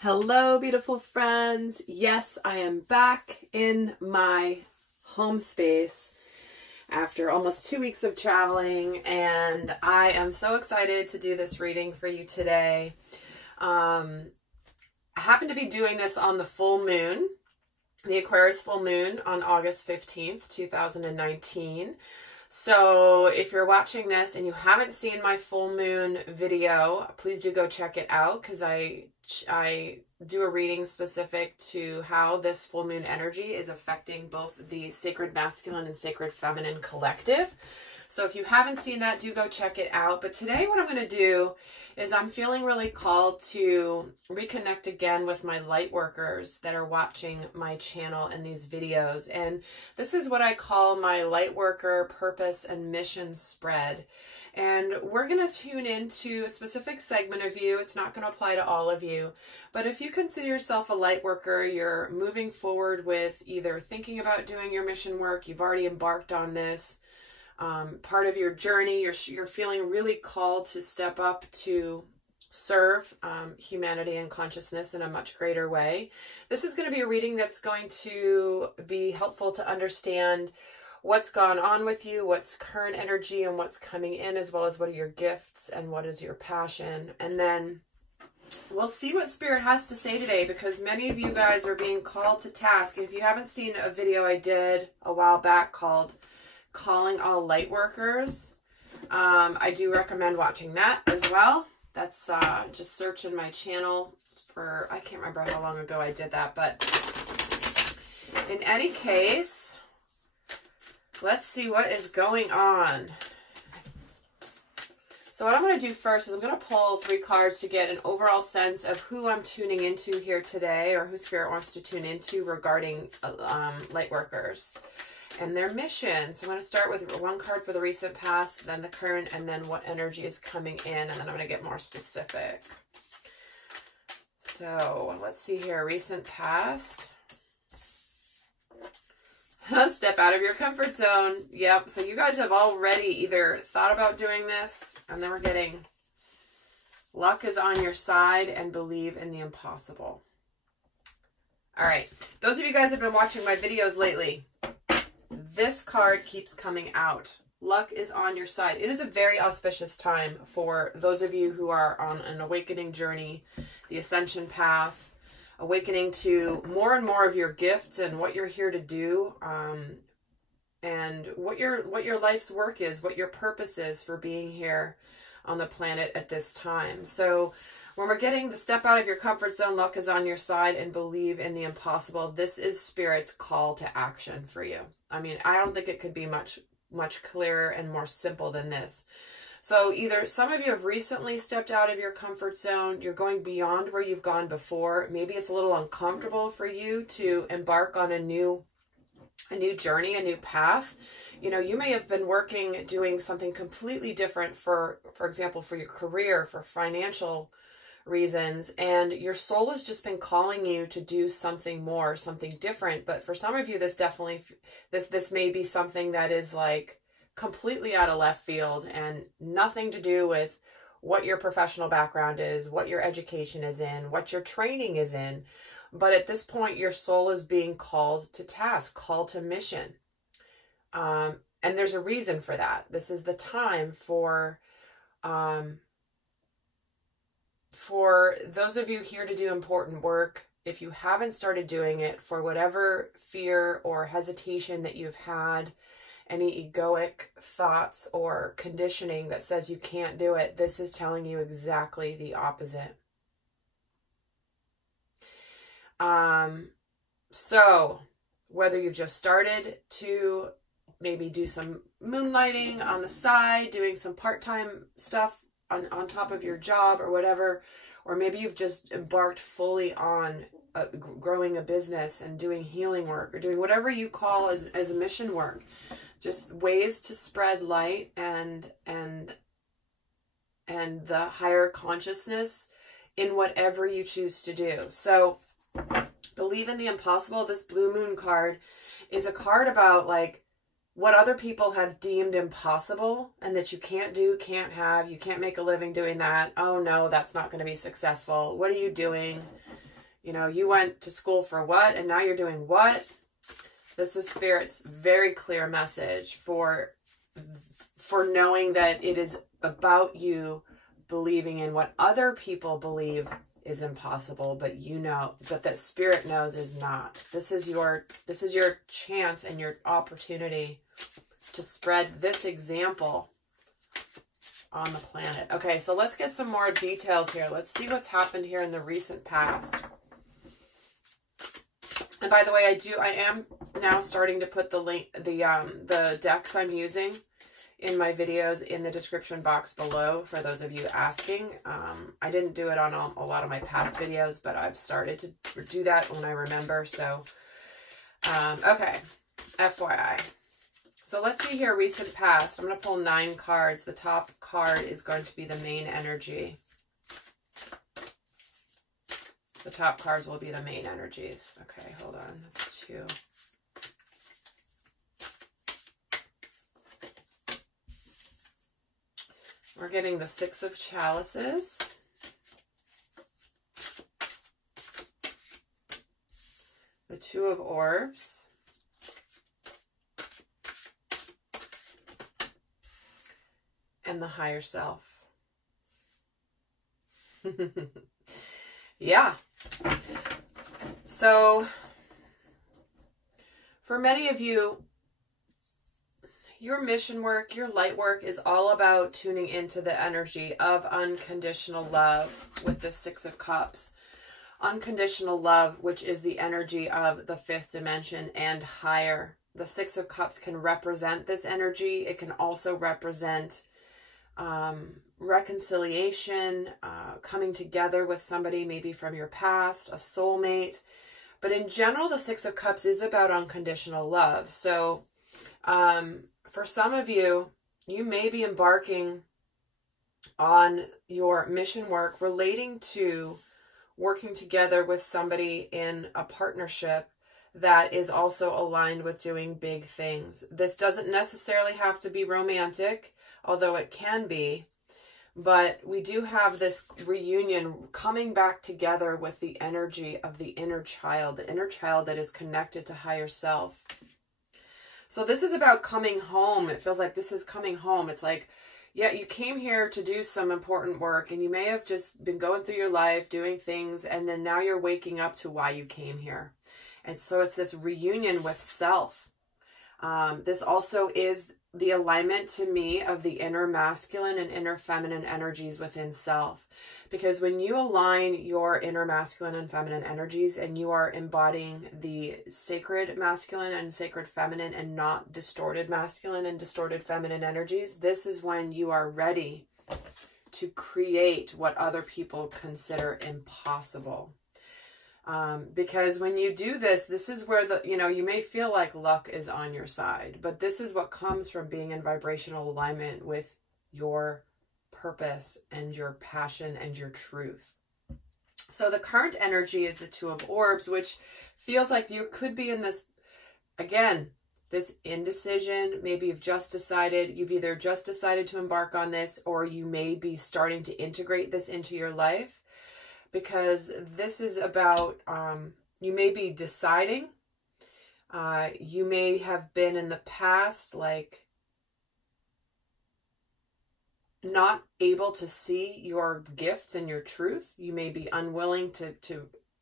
Hello, beautiful friends. Yes, I am back in my home space after almost 2 weeks of traveling, and I am so excited to do this reading for you today. I happen to be doing this on the full moon, the Aquarius full moon on August 15th, 2019. So if you're watching this and you haven't seen my full moon video, please do go check it out, because I do a reading specific to how this full moon energy is affecting both the sacred masculine and sacred feminine collective. So if you haven't seen that, do go check it out. But today what I'm going to do is I'm feeling really called to reconnect again with my light workers that are watching my channel and these videos. And this is what I call my light worker purpose and mission spread. And we're going to tune into a specific segment of you. It's not going to apply to all of you. But if you consider yourself a light worker, you're moving forward with either thinking about doing your mission work, you've already embarked on this, part of your journey, you're feeling really called to step up to serve humanity and consciousness in a much greater way. This is going to be a reading that's going to be helpful to understand what's gone on with you, what's current energy and what's coming in, as well as what are your gifts and what is your passion. And then we'll see what Spirit has to say today, because many of you guys are being called to task. And if you haven't seen a video I did a while back called Calling All Light Workers, I do recommend watching that as well. That's just search in my channel for, I can't remember how long ago I did that, but in any case, let's see what is going on. So what I'm going to do first is I'm going to pull 3 cards to get an overall sense of who I'm tuning into here today, or who Spirit wants to tune into regarding light workers and their mission. So I'm going to start with 1 card for the recent past, then the current, and then what energy is coming in, and then I'm going to get more specific. So let's see here. Recent past. Step out of your comfort zone. Yep. So you guys have already either thought about doing this, and then we're getting luck is on your side and believe in the impossible. All right. Those of you guys that have been watching my videos lately, this card keeps coming out. Luck is on your side. It is a very auspicious time for those of you who are on an awakening journey, the ascension path, awakening to more and more of your gifts and what you're here to do, and what your life's work is, what your purpose is for being here on the planet at this time. So when we're getting the step out of your comfort zone, luck is on your side, and believe in the impossible, this is Spirit's call to action for you. I mean, I don't think it could be much clearer and more simple than this. So either some of you have recently stepped out of your comfort zone, you're going beyond where you've gone before. Maybe it's a little uncomfortable for you to embark on a new journey, a new path. You know, you may have been doing something completely different for example, for your career, for financial reasons, and your soul has just been calling you to do something more, something different. But for some of you, this may be something that is like completely out of left field and nothing to do with what your professional background is, what your education is in, what your training is in. But at this point, your soul is being called to task, called to mission. And there's a reason for that. This is the time for those of you here to do important work. If you haven't started doing it, for whatever fear or hesitation that you've had, any egoic thoughts or conditioning that says you can't do it, this is telling you exactly the opposite. So whether you've just started to maybe do some moonlighting on the side, doing some part-time stuff on top of your job or whatever, or maybe you've just embarked fully on growing a business and doing healing work, or doing whatever you call as mission work, just ways to spread light and the higher consciousness in whatever you choose to do. So believe in the impossible. This blue moon card is a card about like what other people have deemed impossible and that you can't do, can't have, you can't make a living doing that. Oh no, that's not going to be successful. What are you doing? You know, you went to school for what, and now you're doing what? This is Spirit's very clear message for knowing that it is about you believing in what other people believe is impossible, but you know, but that Spirit knows is not. This is your chance and your opportunity to spread this example on the planet. Okay, so let's get some more details here. Let's see what's happened here in the recent past. And by the way, I am now starting to put the link, the decks I'm using in my videos in the description box below for those of you asking. I didn't do it on a lot of my past videos, but I've started to do that when I remember. So, okay, FYI. So let's see here, recent past. I'm going to pull 9 cards. The top card is going to be the main energy. The top cards will be the main energies. Okay, hold on. That's 2. We're getting the 6 of Chalices. The 2 of Orbs. And the Higher Self. Yeah. So, for many of you, your mission work, your light work is all about tuning into the energy of unconditional love with the 6 of Cups. Unconditional love, which is the energy of the 5th dimension and higher. The 6 of Cups can represent this energy. It can also represent reconciliation, coming together with somebody maybe from your past, a soulmate. But in general, the 6 of Cups is about unconditional love. So for some of you, you may be embarking on your mission work relating to working together with somebody in a partnership that is also aligned with doing big things. This doesn't necessarily have to be romantic, although it can be, but we do have this reunion coming back together with the energy of the inner child that is connected to higher self. So this is about coming home. It feels like this is coming home. It's like, yeah, you came here to do some important work, and you may have just been going through your life doing things, and then now you're waking up to why you came here. And so it's this reunion with self. This also is the alignment to me of the inner masculine and inner feminine energies within self. Because when you align your inner masculine and feminine energies and you are embodying the sacred masculine and sacred feminine and not distorted masculine and distorted feminine energies, this is when you are ready to create what other people consider impossible. Because when you do this, this is where you may feel like luck is on your side, but this is what comes from being in vibrational alignment with your purpose and your passion and your truth. So the current energy is the 2 of Orbs, which feels like you could be in this, again, this indecision. Maybe you've either just decided to embark on this, or you may be starting to integrate this into your life. Because this is about, you may be deciding, you may have been in the past, like, not able to see your gifts and your truth. You may be unwilling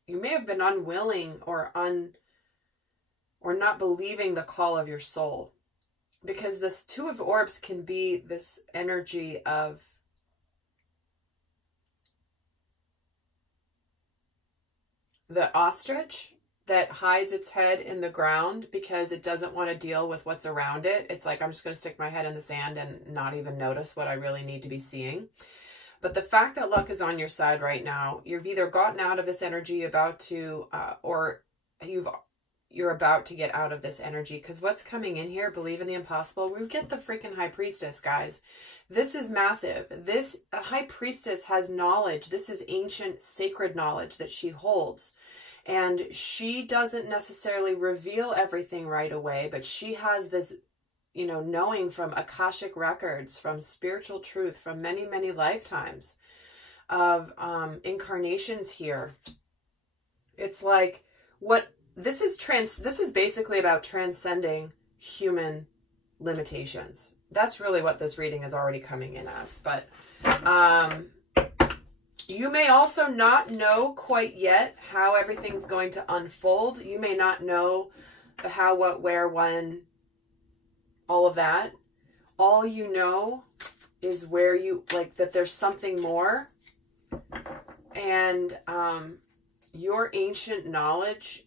you may have been unwilling or not believing the call of your soul. Because this 2 of Orbs can be this energy of the ostrich that hides its head in the ground because it doesn't want to deal with what's around it. It's like, I'm just going to stick my head in the sand and not even notice what I really need to be seeing. But the fact that luck is on your side right now, you've either gotten out of this energy or you're about to get out of this energy. Because what's coming in here, believe in the impossible. We get the freaking High Priestess, guys. This is massive. This High Priestess has knowledge. This is ancient sacred knowledge that she holds. And she doesn't necessarily reveal everything right away, but she has this, knowing from Akashic records, from spiritual truth, from many, many lifetimes of incarnations here. It's like this is basically about transcending human limitations. That's really what this reading is already coming in as. But you may also not know quite yet how everything's going to unfold. You may not know the how, what, where, when, all of that. All you know is where you, like, that there's something more. And your ancient knowledge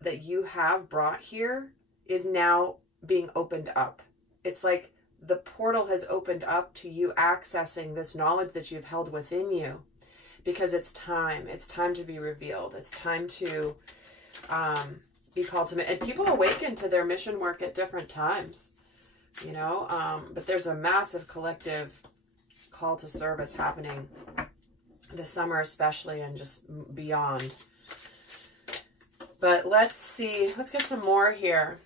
that you have brought here is now being opened up. It's like the portal has opened up to you accessing this knowledge that you've held within you, because it's time. It's time to be revealed. It's time to be called to, and people awaken to their mission work at different times, you know, but there's a massive collective call to service happening this summer especially, and just beyond. But let's see, let's get some more here.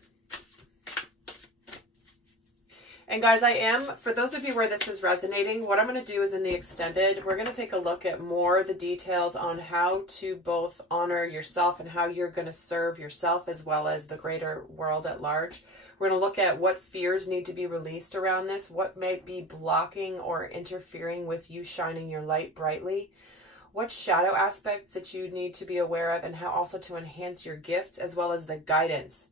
And guys, for those of you where this is resonating, what I'm going to do is in the extended, we're going to take a look at more of the details on how to both honor yourself and how you're going to serve yourself as well as the greater world at large. We're going to look at what fears need to be released around this, what may be blocking or interfering with you shining your light brightly, what shadow aspects that you need to be aware of, and how also to enhance your gift, as well as the guidance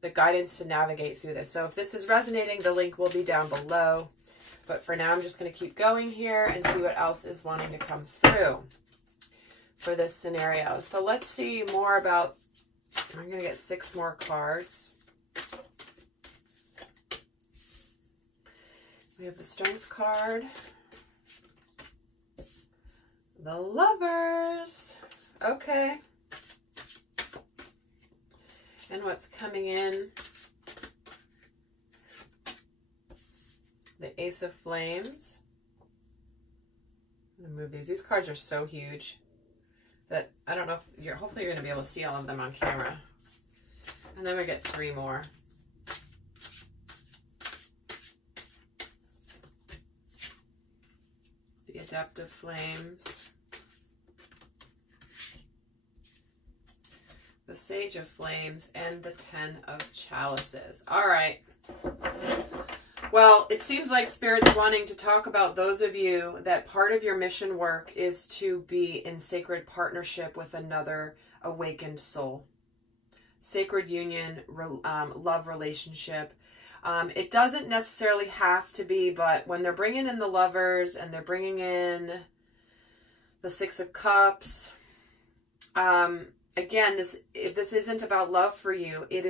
to navigate through this. So if this is resonating, the link will be down below. But for now, I'm just going to keep going here and see what else is wanting to come through for this scenario. So let's see more about, I'm going to get 6 more cards. We have the Strength card, the Lovers, okay. And what's coming in, the Ace of Flames. I'm going to move these. These cards are so huge that I don't know if you're, hopefully you're going to be able to see all of them on camera. And then we get 3 more. The Adaptive Flames. The Sage of Flames, and the 10 of Chalices. All right. Well, it seems like Spirit's wanting to talk about those of you that part of your mission work is to be in sacred partnership with another awakened soul. Sacred union, love relationship. It doesn't necessarily have to be, but when they're bringing in the Lovers and they're bringing in the 6 of Cups, again, if this isn't about love for you, it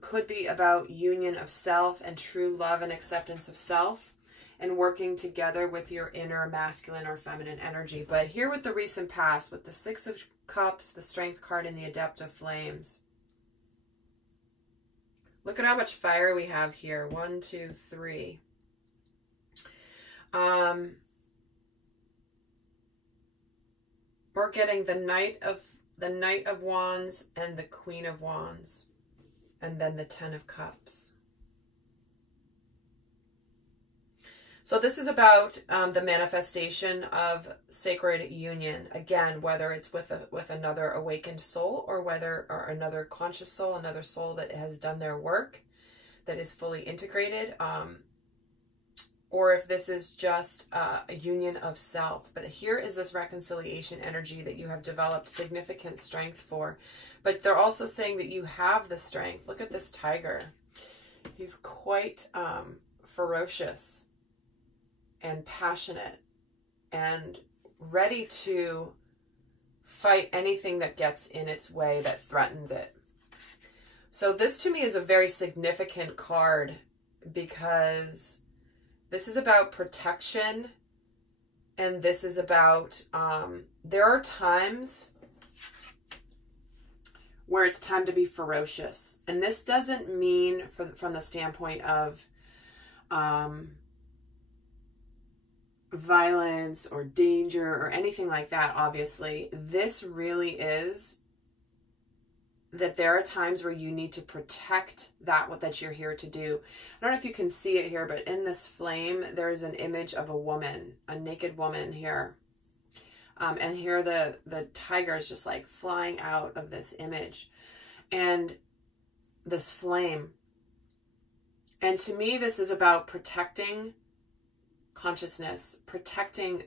could be about union of self and true love and acceptance of self, and working together with your inner masculine or feminine energy. But here with the recent past, with the 6 of Cups, the Strength card, and the Adaptive Flames, look at how much fire we have here. 1, 2, 3. We're getting the Knight of Wands and the Queen of Wands, and then the 10 of Cups. So this is about the manifestation of sacred union. Again, whether it's with another awakened soul, or another conscious soul, another soul that has done their work, that is fully integrated, or if this is just a union of self. But here is this reconciliation energy that you have developed significant strength for. But they're also saying that you have the strength. Look at this tiger. He's quite ferocious and passionate and ready to fight anything that gets in its way that threatens it. So this to me is a very significant card, because this is about protection, and this is about, there are times where it's time to be ferocious. And this doesn't mean from the standpoint of violence or danger or anything like that, obviously. This really is that there are times where you need to protect that you're here to do. I don't know if you can see it here, but in this flame, there's an image of a woman, a naked woman here. And here the tiger is just like flying out of this image and this flame. And to me, this is about protecting consciousness, protecting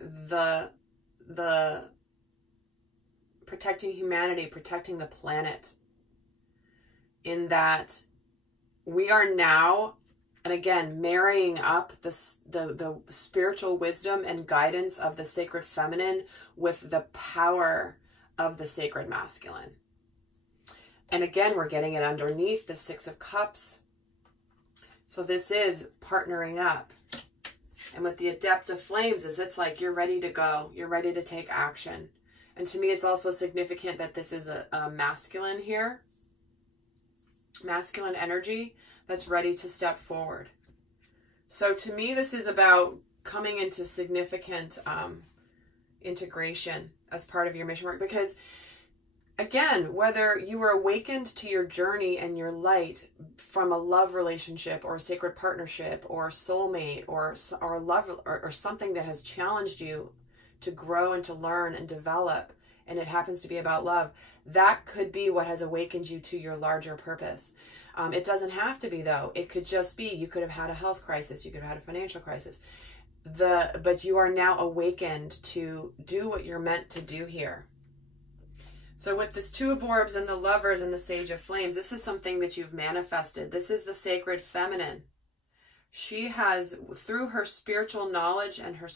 protecting humanity, protecting the planet, in that we are now, and again, marrying up the spiritual wisdom and guidance of the sacred feminine with the power of the sacred masculine. And again, we're getting it underneath the Six of Cups. So this is partnering up. And with the Adept of Flames, it's like you're ready to go. You're ready to take action. And to me, it's also significant that this is a masculine here. Masculine energy that's ready to step forward. So to me, this is about coming into significant integration as part of your mission work. Because again, whether you were awakened to your journey and your light from a love relationship or a sacred partnership or soulmate or love or something that has challenged you to grow and to learn and develop, and it happens to be about love, that could be what has awakened you to your larger purpose. It doesn't have to be, though. It could just be, you could have had a health crisis, you could have had a financial crisis. But you are now awakened to do what you're meant to do here. So with this Two of Orbs and the Lovers and the Sage of Flames, this is something that you've manifested. This is the sacred feminine. She has, through her spiritual knowledge and her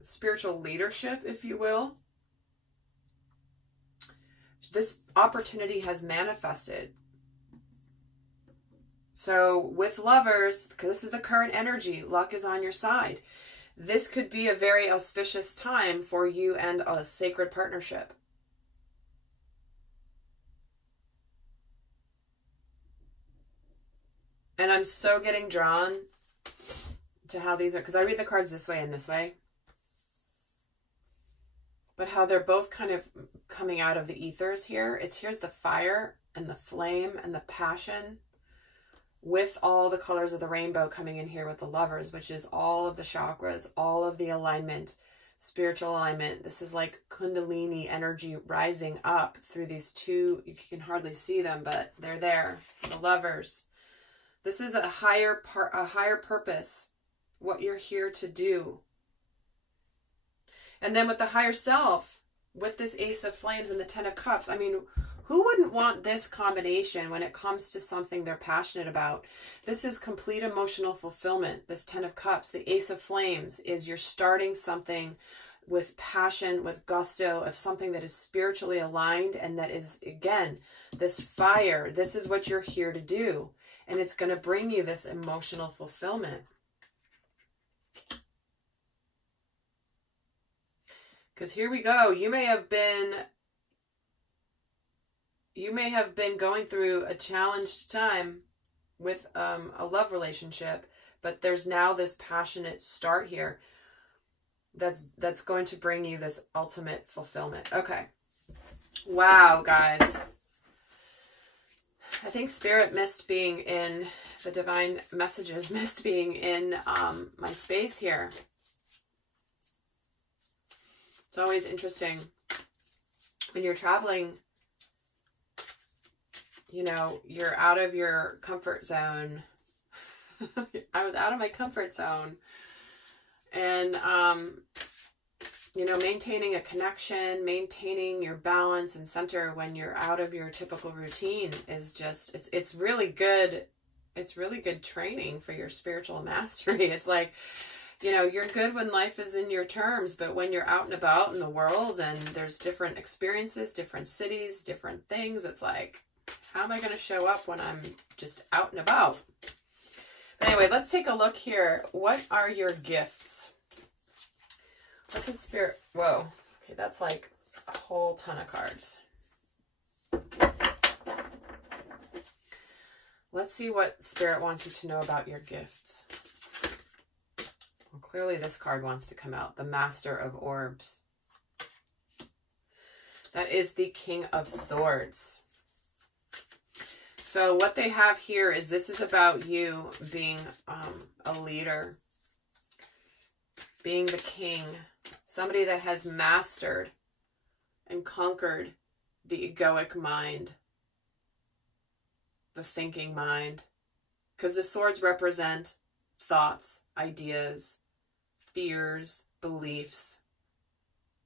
spiritual leadership, if you will, this opportunity has manifested. So with Lovers, because this is the current energy, luck is on your side. This could be a very auspicious time for you and a sacred partnership. And I'm so getting drawn to how these are, because I read the cards this way and this way, but how they're both kind of coming out of the ethers here. Here's the fire and the flame and the passion, with all the colors of the rainbow coming in here with the Lovers, which is all of the chakras, all of the alignment, spiritual alignment. This is like Kundalini energy rising up through these two. You can hardly see them, but they're there. The Lovers. This is a higher purpose, what you're here to do. And then with the higher self, with this Ace of Flames and the Ten of Cups, I mean, who wouldn't want this combination when it comes to something they're passionate about? This is complete emotional fulfillment. This Ten of Cups, the Ace of Flames, is you're starting something with passion, with gusto, of something that is spiritually aligned, and that is, again, this fire. This is what you're here to do. And it's going to bring you this emotional fulfillment. Because here we go. You may have been going through a challenged time with a love relationship, but there's now this passionate start here that's going to bring you this ultimate fulfillment. Okay. Wow, guys. I think Spirit missed being in, the divine messages missed being in my space here. It's always interesting when you're traveling, you know, you're out of your comfort zone. I was out of my comfort zone. And, you know, maintaining a connection, maintaining your balance and center when you're out of your typical routine is just, it's really good. It's really good training for your spiritual mastery. It's like, you know, you're good when life is in your terms, but when you're out and about in the world and there's different experiences, different cities, different things, it's like, how am I going to show up when I'm just out and about? But anyway, let's take a look here. What are your gifts? What does Spirit... Whoa. Okay, that's like a whole ton of cards. Let's see what Spirit wants you to know about your gifts. Well, clearly this card wants to come out. The Master of Orbs. That is the King of Swords. So what they have here is, this is about you being a leader. being the king, somebody that has mastered and conquered the egoic mind, the thinking mind, because the swords represent thoughts, ideas, fears, beliefs.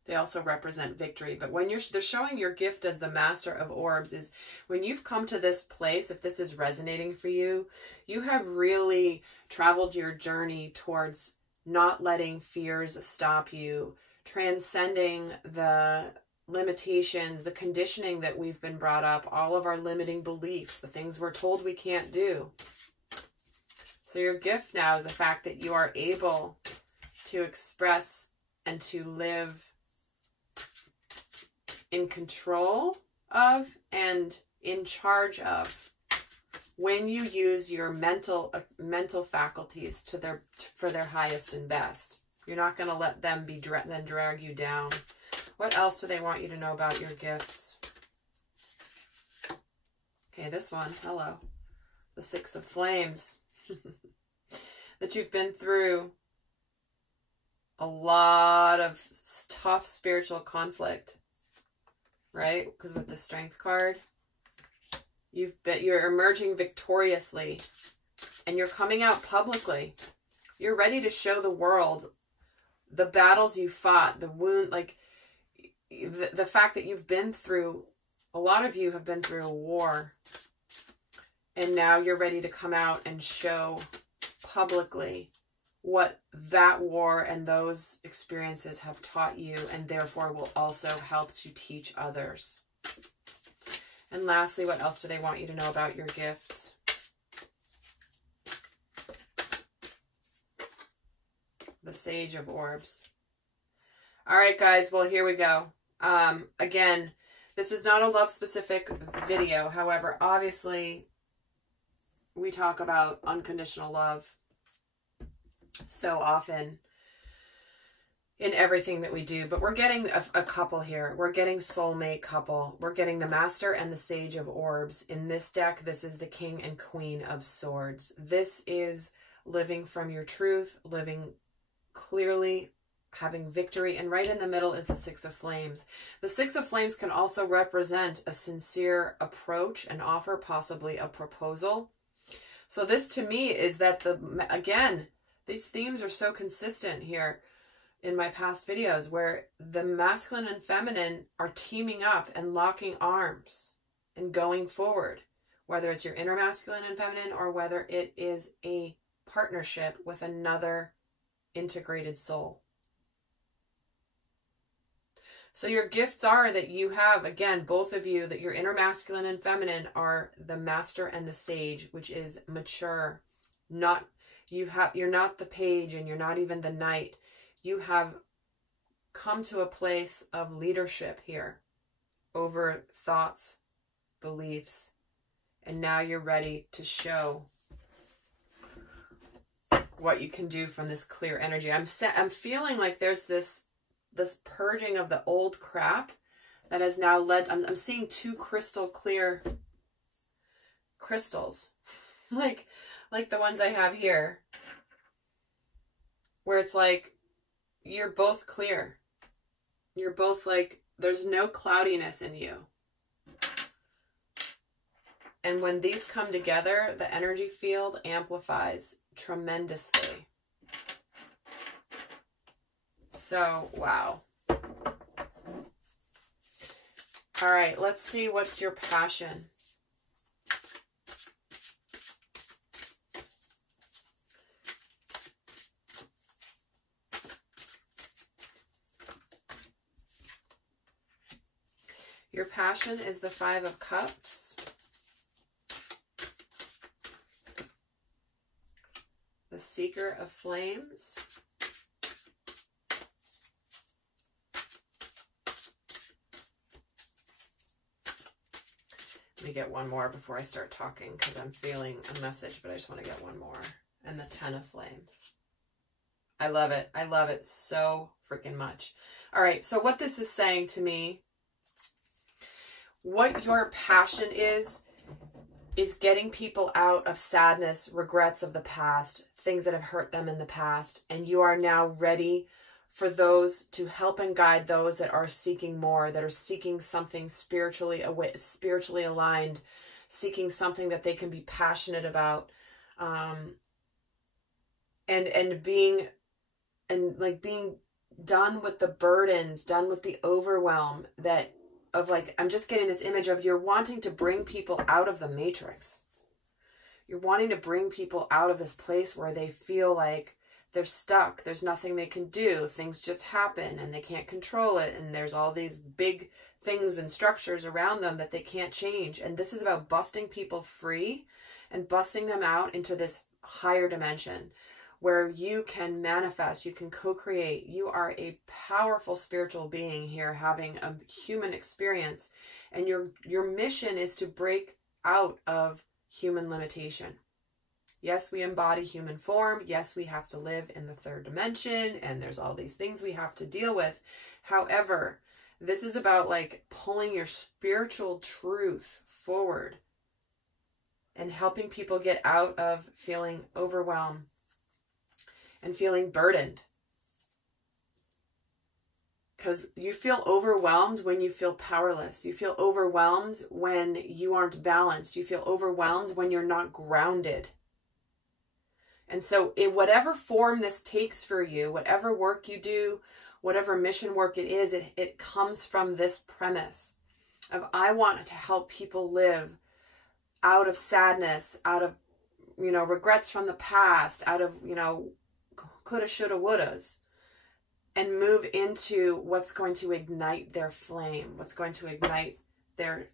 They also represent victory. But when they're showing your gift as the Master of Orbs is when you've come to this place, if this is resonating for you, you have really traveled your journey towards not letting fears stop you, transcending the limitations, the conditioning that we've been brought up, all of our limiting beliefs, the things we're told we can't do. So your gift now is the fact that you are able to express and to live in control of and in charge of when you use your mental faculties for their highest and best. You're not going to let them then drag you down. What else do they want you to know about your gifts? Okay, this one, hello. The Six of Flames. That you've been through a lot of tough spiritual conflict, right? Because with the Strength card, you're emerging victoriously and you're coming out publicly. You're ready to show the world the battles you fought, the wound, like the fact that you've been through, a lot of you have been through a war, and now you're ready to come out and show publicly what that war and those experiences have taught you, and therefore will also help to teach others. And lastly, what else do they want you to know about your gifts? The Sage of Orbs. All right, guys. Well, here we go. Again, this is not a love-specific video. However, obviously, we talk about unconditional love so often in everything that we do, but we're getting a couple here. We're getting soulmate couple. We're getting the Master and the Sage of Orbs. In this deck, this is the King and Queen of Swords. This is living from your truth, living clearly, having victory, and right in the middle is the Six of Flames. The Six of Flames can also represent a sincere approach, an offer, possibly a proposal. So this to me is that again, these themes are so consistent here in my past videos where the masculine and feminine are teaming up and locking arms and going forward, whether it's your inner masculine and feminine or whether it is a partnership with another integrated soul. So your gifts are that you have, again, both of you, that your inner masculine and feminine are the Master and the Sage, which is mature. You're not the Page and you're not even the Knight. You have come to a place of leadership here over thoughts, beliefs, and now you're ready to show what you can do from this clear energy. I'm feeling like there's this purging of the old crap that has now led, I'm seeing two crystal clear crystals, like the ones I have here, where it's like, you're both clear. You're both like, there's no cloudiness in you. And when these come together, the energy field amplifies tremendously. So, wow. All right, let's see what's your passion. Your passion is the Five of Cups, the Seeker of Flames, let me get one more before I start talking because I'm feeling a message, but I just want to get one more, and the Ten of Flames. I love it. I love it so freaking much. All right, so what this is saying to me, what your passion is getting people out of sadness, regrets of the past, things that have hurt them in the past. And you are now ready for those to help and guide those that are seeking more, that are seeking something spiritually aligned, seeking something that they can be passionate about, and being done with the burdens, done with the overwhelm I'm just getting this image of you're wanting to bring people out of the matrix. You're wanting to bring people out of this place where they feel like they're stuck. There's nothing they can do. Things just happen and they can't control it. And there's all these big things and structures around them that they can't change. And this is about busting people free and busting them out into this higher dimension where you can manifest, you can co-create. You are a powerful spiritual being here having a human experience. And your mission is to break out of human limitation. Yes, we embody human form. Yes, we have to live in the third dimension, and there's all these things we have to deal with. However, this is about like pulling your spiritual truth forward and helping people get out of feeling overwhelmed and feeling burdened. Because you feel overwhelmed when you feel powerless. You feel overwhelmed when you aren't balanced. You feel overwhelmed when you're not grounded. And so in whatever form this takes for you, whatever work you do, whatever mission work it is, it comes from this premise of I want to help people live out of sadness, out of, regrets from the past, out of, coulda, shoulda, wouldas, and move into what's going to ignite their flame, what's going to ignite their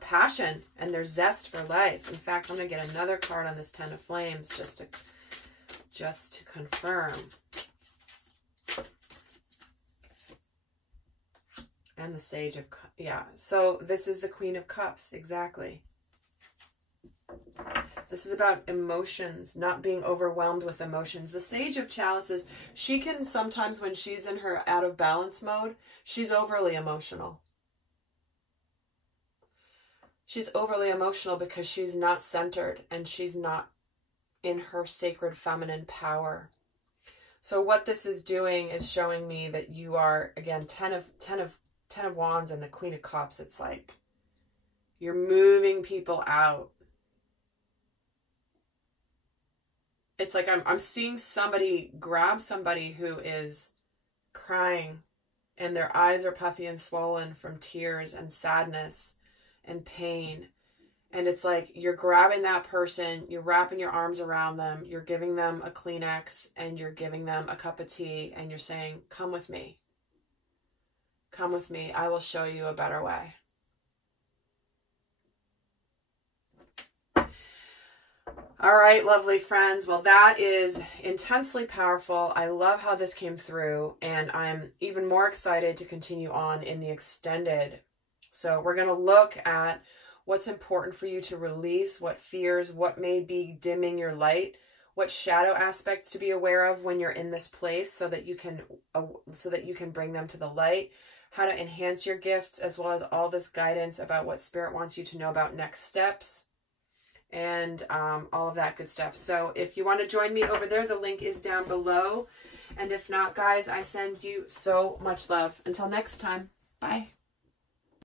passion and their zest for life. In fact, I'm going to get another card on this 10 of Flames just to confirm. And the Sage of, so this is the Queen of Cups, exactly. This is about emotions, not being overwhelmed with emotions. The Sage of Chalices, she can sometimes, when she's in her out of balance mode, she's overly emotional. She's overly emotional because she's not centered and she's not in her sacred feminine power. So what this is doing is showing me that you are, again, 10 of Wands and the Queen of Cups. It's like you're moving people out. It's like I'm seeing somebody grab somebody who is crying and their eyes are puffy and swollen from tears and sadness and pain. And it's like you're grabbing that person, you're wrapping your arms around them, you're giving them a Kleenex and you're giving them a cup of tea and you're saying, come with me. Come with me. I will show you a better way. All right, lovely friends. Well, that is intensely powerful. I love how this came through, and I'm even more excited to continue on in the extended. So we're going to look at what's important for you to release, what fears, what may be dimming your light, what shadow aspects to be aware of when you're in this place so that you can bring them to the light, how to enhance your gifts, as well as all this guidance about what Spirit wants you to know about next steps, and all of that good stuff. So if you want to join me over there, the link is down below. And if not, guys, I send you so much love. Until next time, bye.